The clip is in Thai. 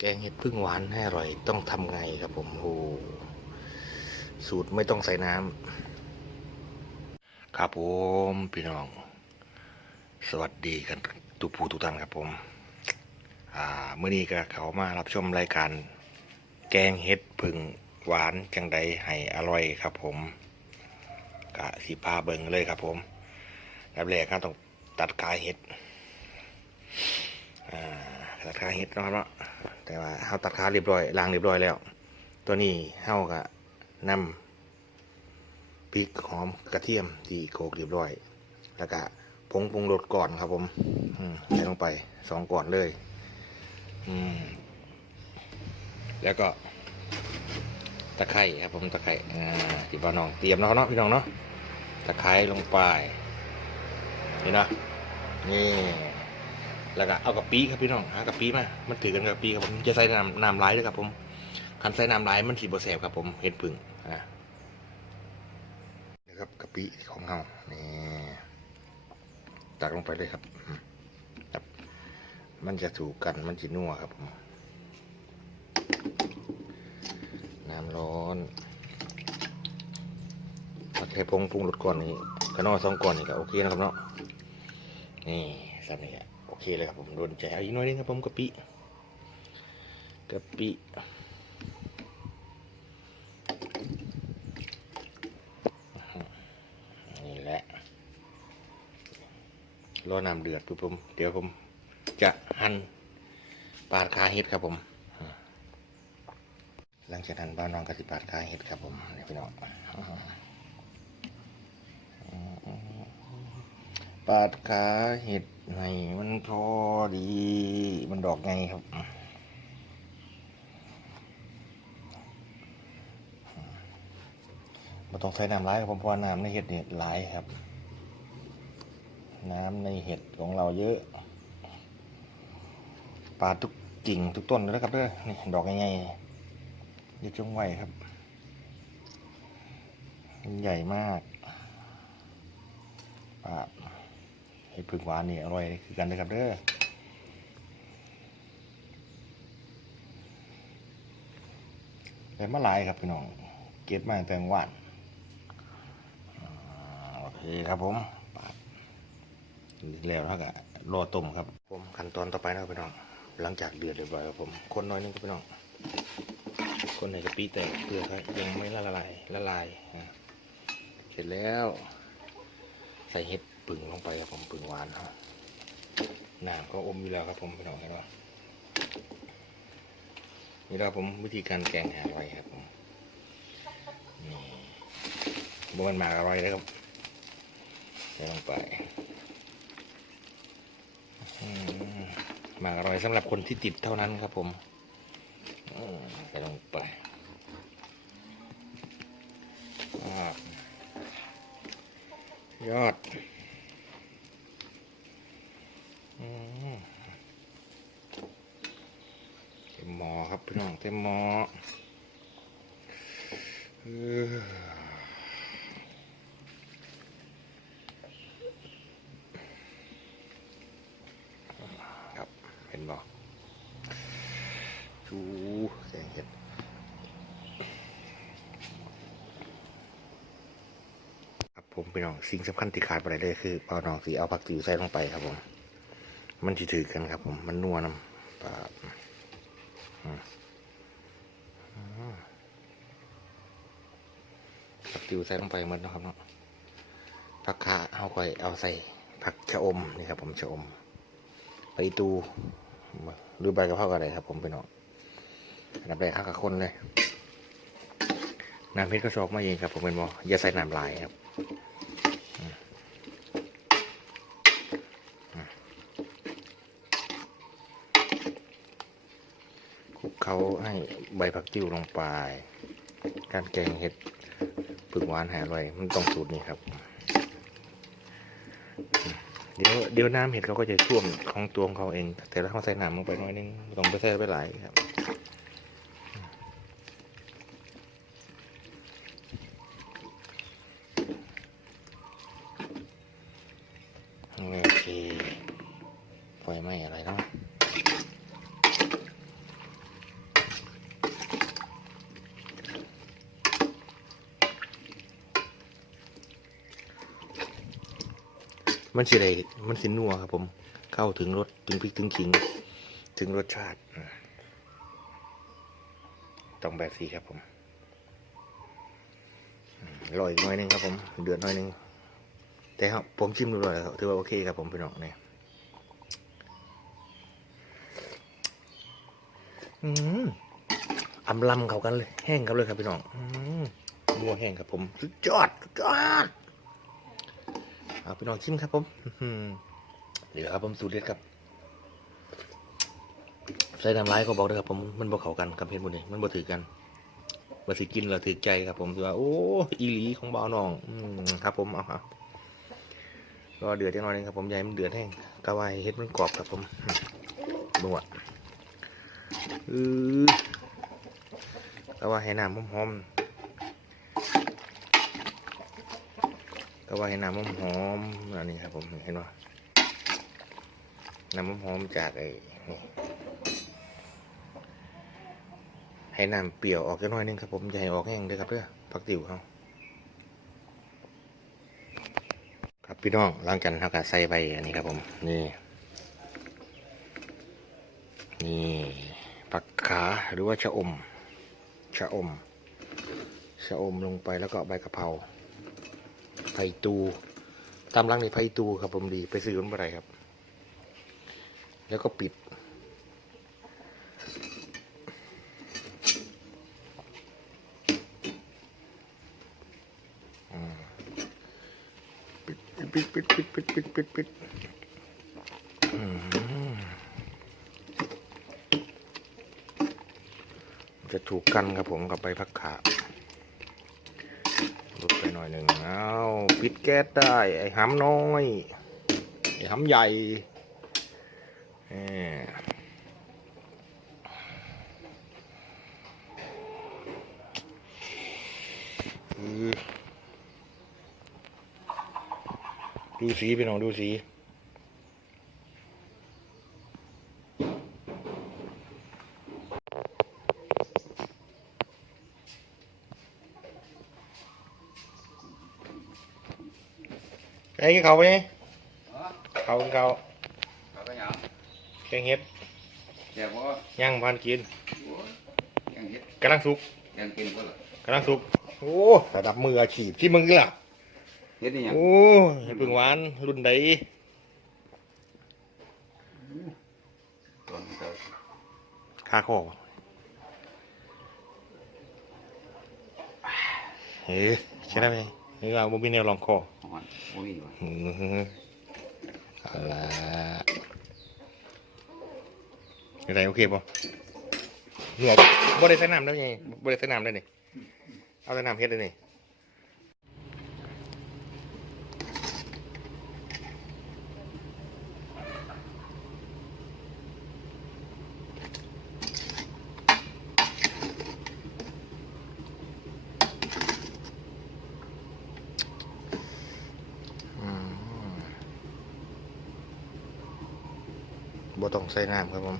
แกงเห็ดพึ่งหวานให้อร่อยต้องทำไงครับผมโอสูตรไม่ต้องใส่น้ำครับผมพี่น้อง สวัสดีกันทุกผู้ทุกท่านครับผม อ่าเมื่อนี้ก็เขามารับชมรายการ แกงเห็ดพึ่งหวานจังใดให้อร่อยครับผมกะสีพาเบิงเลยครับผมรับแรกก็ต้องตัดกายเห็ดอ่า ตัดขาเห็ดนะครับเนาะแต่ว่าเฮาตัดขาเรียบร้อยล้างเรียบร้อยแล้ว ตัวนี้เฮาก็นำพริกหอมกระเทียมที่โขกเรียบร้อย แล้วก็ผงปรุงรสก่อนครับผมอืใส่ลงไปสองก่อนเลย อืม แล้วก็ตะไคร่ครับผมตะไคร่อ่าที่บ้านน้องเตรียมเนาะเนาะพี่น้องเนาะตะไคร้ลงไป นี่นะนี่ แล้วก็เอากะปิครับพี่น้องหากะปิมา มันถือกันกับกะปิครับผมจะใส่น้ำน้ำร้ายด้วยครับผมคันใส่น้ำร้ายมันสีบแสบครับผมเห็ดผึ่งอ่านี่ครับกะปิของเฮานี่ตักลงไปเลยครับมครับ มันจะถูกกันมันจะนัวครับผมน้ำร้อนถ้าใช้พงปรุงรสก่อนนี้ก็นอสองก่อนนี่ก็โอเคนะครับเนาะนี่สับนี่ก็โอ เคเลยครับผมโดนใจเอาอีกน้อยนึงครับผมกะปิกะปินี่แหละรอน้ำเดือดปุ๊บผม เดี๋ยวผมจะหั่นปาดคาเห็ดครับผม หลังจากนั้นบ้านน้องกสิปาดคาเห็ดครับผมนี่พี่น้อง ปาดขาเห็ดให้มันพอดี มันดอกไงครับ มาต้องใช้น้ำร้ายครับผมเพราะว่าน้ำในเห็ดเนี่ยหลายครับ น้ำในเห็ดของเราเยอะ ปาดทุกกิ่งทุกต้นเลยนะครับเด้อนี่ดอกใหญ่ๆอย่าจงไว้ครับ ใหญ่มากปาด ห็ดผึ่งหวานนี่อร่อยคือกันเลยครับเด้อแต่มาลายครับพี่น้อง เก็บมาตั้งแต่เมื่อวานอโอเคครับผมปาดแล้วแล้วก็รอต้มครับ ผมขั้นตอนต่อไปนะครับพี่น้อง หลังจากเดือดเรียบร้อยครับผม คนน้อยนึงครับพี่น้อง คนในกะปิแต่เกลือครับยังไม่ละลายละลายเสร็จแล้ว ใส่เห็ด ปึ่งลงไปครับผมปึ่งหวานครับน้ำก็อมอยู่แล้วครับผมพี่น้องเห็นไหมนี่เราผมวิธีการแกงหาอร่อยครับผมนี่บมันหมากอร่อยเลยครับใส่ลงไปมหมากอร่อยสำหรับคนที่ติดเท่านั้นครับผมใส่ลงไปอ่ายอดอืมเต็มหมอครับ พี่น้องเต็มหมอเอครับเห็นบอกชูแสงเห็ดครับผมพี่น้องสิ่งสำคัญที่ขาดไปเลยคือเอาน้องสีเอาผักติ๋วใส่ลงไปครับผม มันจะถือกันครับผม มันนัวน้ำปลาอืมอืมผัก ติวใส่ลงไปหมดนะครับเนาะผักขาเอาค่อยเอาใส่ผักชะอมนี่ครับผมชะอมใบตูหรือใบกระเพราอะไรครับ ผมพี่น้องนดับแรกข้าวกับคนเลยน้ำเพชรก็ชอบมาเองครับ ผมเป็นบออย่าใส่น้ำลายครับคลุกเขาให้ใบผักติ้วลงไป การแกงเห็ด ผึ่งหวานหาอร่อย มันต้องสูตรนี้ครับ เดี๋ยวเดี๋ยวน้ำเห็ดเขาก็จะท่วมของตัวของเขาเอง แต่ถ้าเขาใส่น้ำลงไปน่อยนึงต้องไปใส่ไปหลายครับโอเคไฟไหม้อะไรเนาะ มันสิได้มันสินัวครับ ผม เข้าถึงรสถึงพริกถึงขิง ถึงรสชาติต้องแบบสีครับผมอืมรออีกหน่อยนึงครับผม เดือดหน่อยนึง แต่ครับผมชิมดูแล้วครับถือว่าโอเคครับผมพี่น้องเนี่ยอืมอำลำเขากันเลย แห้งครับเลยครับพี่น้องอืมนัวแห้งครับผม สุดยอดสุดยอด เอาพี่น้องชิมครับผมอื้อหือนี่แหละครับผมสูตรเด็ดครับใส่น้ำลายก็บอกเลยครับผมมันบ่เขากันกับเห็ดบุนี่มันบ่ถือกันบ่สิกินแล้วถือใจครับ ผมถือว่าโอ้อีหลีของบ่าวน้องอืมครับ ผมเอาครับรอเดือดจังหน่อยนึงครับผมอยายมันเดือดแห้งกะวายเฮ็ดมันกรอบครับผมนวดอือกะว่าให้น้ำหอมๆ กะว่าให้น้ำหอมๆอันนี้ครับผมเห็นว่าน้ำหอมจากไอ้นี่ให้น้ำเปรี้ยวออกจักหน่อยนึงครับผมอย่าให้ออกแห้งเด้อครับเด้อผักติ๋วเขาครับพี่น้องหลังจากนั้นเราก็ใส่ใบอันนี้ครับผมนี่นี่ผักขาหรือว่าชะอมชะอมชะอมลงไปแล้วก็ใบกะเพรา ไผ่ตูตามรังในไผ่ตูครับผมดีไปซื้อมันอะไรครับ แล้วก็ปิด ปิดปิดปิดปิดปิดปิดปิดปิดจะถูกกันครับผมกับใบพักขา ดไปหน่อยหนึ่งเอาปิดแก๊สได้ ไอ้หำน้อย ไอ้หำใหญ่แหมอือดูสีพี่น้องดูสี ไอ้กินเขาวไปไงเขากินเขาวเอาไปหยังแกงเห็ดเดี๋ยวว่าย่างพันกินโอ้ยยังเฮ็ดกำลังสุกยังกินก็เหรอกำลังสุกโอ้ระดับมืออาชีพที่มึงล่ะเฮ็ดนี่ยังโอ้ยเพึ่งหวานรุ่นใดตอนเช้าค่าคอเฮ้ยใช่ได้ไหม นี่ว่าบ่มีแนวรองคออ่อนโอ้ยว่ะอืมเอาละอะไรโอเคป่ะเหนือบ่ได้ใส่น้ำได้วยังบ่ได้ใส่น้ำได้นี่ เอาแต่น้ำเฮ็ดได้นี่ ต้องใส่น้ำครับผม